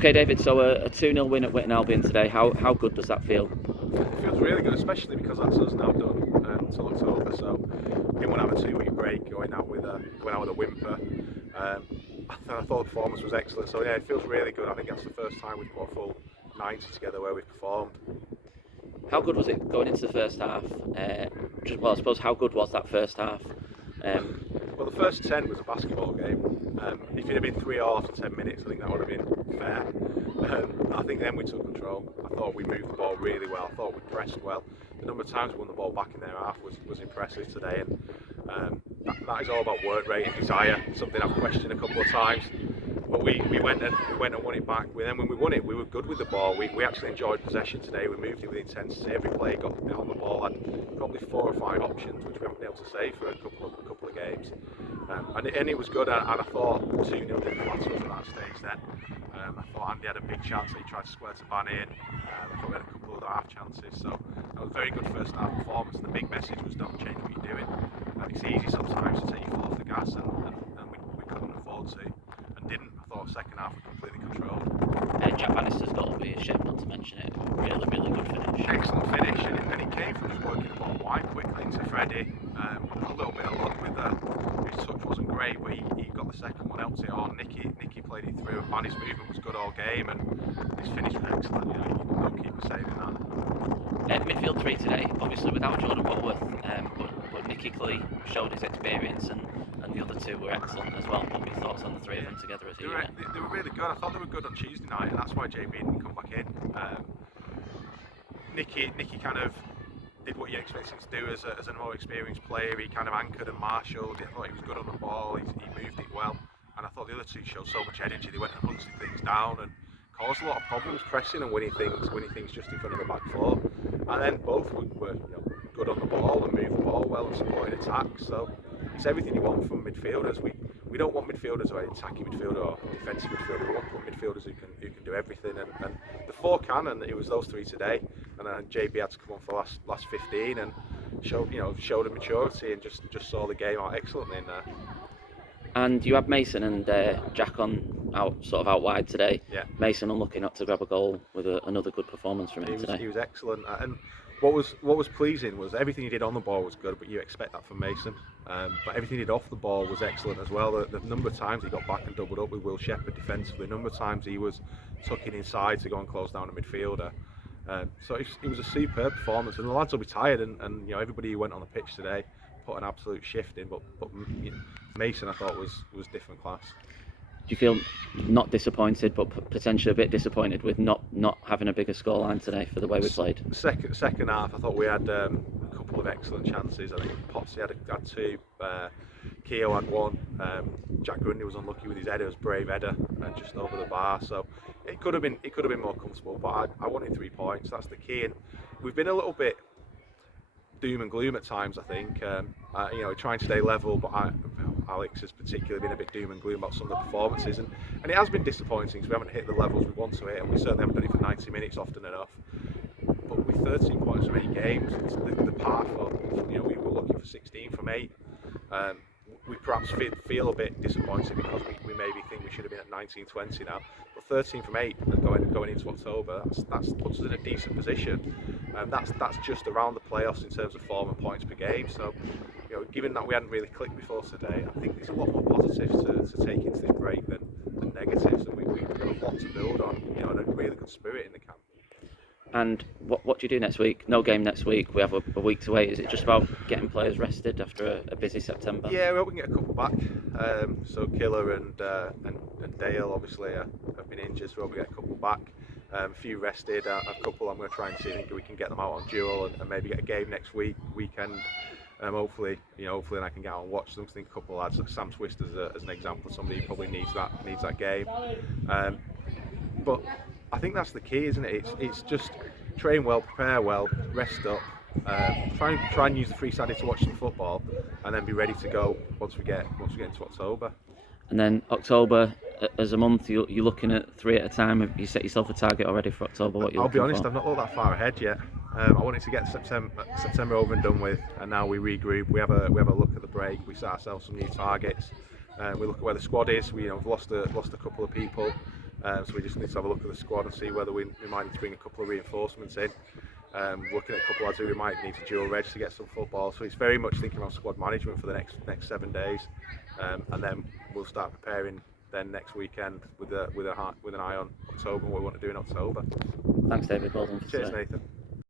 Okay, David, so a 2-0 win at Witton Albion today. How good does that feel? It feels really good, especially because that's us now done until October. So we didn't want to have a 2-week break going out with a whimper. I thought the performance was excellent. So yeah, it feels really good. I think that's the first time we've put a full 90 together where we've performed. How good was it going into the first half? I suppose how good was that first half? Well, the first 10 was a basketball game. If it had been 3-all after 10 minutes, I think that would have been fair. I think then we took control. I thought we moved the ball really well. I thought we pressed well. The number of times we won the ball back in their half was impressive today. And that is all about work rate and desire, something I've questioned a couple of times. But we went and won it back. Then when we won it, we were good with the ball. We actually enjoyed possession today. We moved it with intensity. Every player got on the ball. Had probably 4 or 5 options, which we haven't been able to say for a couple of games. And it was good. And I thought 2-0 didn't flatter us at that stage then. I thought Andy had a big chance that he tried to square to ban in. I thought we had a couple of other half chances. So that was a very good first half performance. And the big message was don't change what you're doing. And it's easy sometimes to take your foot off the gas, and we couldn't afford to. Didn't. I thought second half we completely controlled. Jack Bannister's got to be a shame not to mention it. Really good finish. Excellent finish, and it came from just working the ball wide quickly into Freddie. A little bit of luck with his touch wasn't great, but he got the second one, helped it on. Nicky played it through, and Banny's movement was good all game, and his finish was excellent. No keeper saving that. Midfield 3 today, obviously without Jordan Butterworth, but Nicky Clee showed his experience, and the other 2 were excellent as well. What were your thoughts on the 3 of them together as a unit? They were really good. I thought they were good on Tuesday night, and that's why JB didn't come back in. Nicky kind of did what you expect him to do as a more experienced player. He kind of anchored and marshalled. I thought he was good on the ball. He moved it well, and I thought the other 2 showed so much energy. They went and hunted things down and caused a lot of problems pressing and winning things just in front of the back 4. And then both were good on the ball and moved the ball well and supported attacks. So it's everything you want from midfielders. We don't want midfielders who are attacking midfielder or defensive midfielder. We want midfielders who can do everything, and the 4 can, and it was those 3 today. And then JB had to come on for last 15 and showed a maturity and just saw the game out excellently in there. And you had Mason and Jack out wide today. Yeah. Mason unlucky not to grab a goal with another good performance from him today. He was excellent, and what was pleasing was everything he did on the ball was good, but you expect that from Mason. But everything he did off the ball was excellent as well. The number of times he got back and doubled up with Will Shepherd defensively, the number of times he was tucking inside to go and close down a midfielder. So it was a superb performance, and the lads will be tired, and everybody who went on the pitch today put an absolute shift in. But Mason, I thought was different class. Do you feel not disappointed, but potentially a bit disappointed with not having a bigger scoreline today for the way we played? Second half, I thought we had a couple of excellent chances. I think Potsy had 2, Keogh had 1. Jack Grundy was unlucky with his header, it was a brave header just over the bar. So it could have been more comfortable, but I wanted 3 points. That's the key, and we've been a little bit doom and gloom at times. I think trying to stay level, but Alex has particularly been a bit doom and gloom about some of the performances, and it has been disappointing because we haven't hit the levels we want to hit, and we certainly haven't done it for 90 minutes often enough. But with 13 points from 8 games, it's the par for, we were looking for 16 from 8. We perhaps feel a bit disappointed because we maybe think we should have been at 19-20 now. But 13 from 8 going into October, that puts us in a decent position. That's just around the playoffs in terms of form and points per game. So, given that we hadn't really clicked before today, I think there's a lot more positives to take into this break than negatives, and we've got a lot to build on. And a really good spirit in the camp. And what do you do next week? No game next week. We have a week to wait. Is it just about getting players rested after a busy September? Yeah, we hope we can get a couple back. So Killer and Dale obviously have been injured, so we hope we get a couple back. A few rested. A couple I'm going to try and see if we can get them out on dual and maybe get a game next weekend. Hopefully I can get out and watch them. I think a couple of lads, Sam Twist as an example, somebody who probably needs that game. But I think that's the key, isn't it? It's just train well, prepare well, rest up, try and use the free Saturday to watch some football, and then be ready to go once we get into October. And then October, as a month, you're looking at 3 at a time. Have you set yourself a target already for October? I'll be honest, I've not looked that far ahead yet. I wanted to get September over and done with, and now we regroup. We have a look at the break. We set ourselves some new targets. We look at where the squad is. We've lost a couple of people. So we just need to have a look at the squad and see whether we might need to bring a couple of reinforcements in. Looking at a couple of lads who we might need to dual reg to get some football. So it's very much thinking about squad management for the next 7 days, and then we'll start preparing then next weekend with an eye on October and what we want to do in October. Thanks, David. Well done for Cheers, today. Nathan.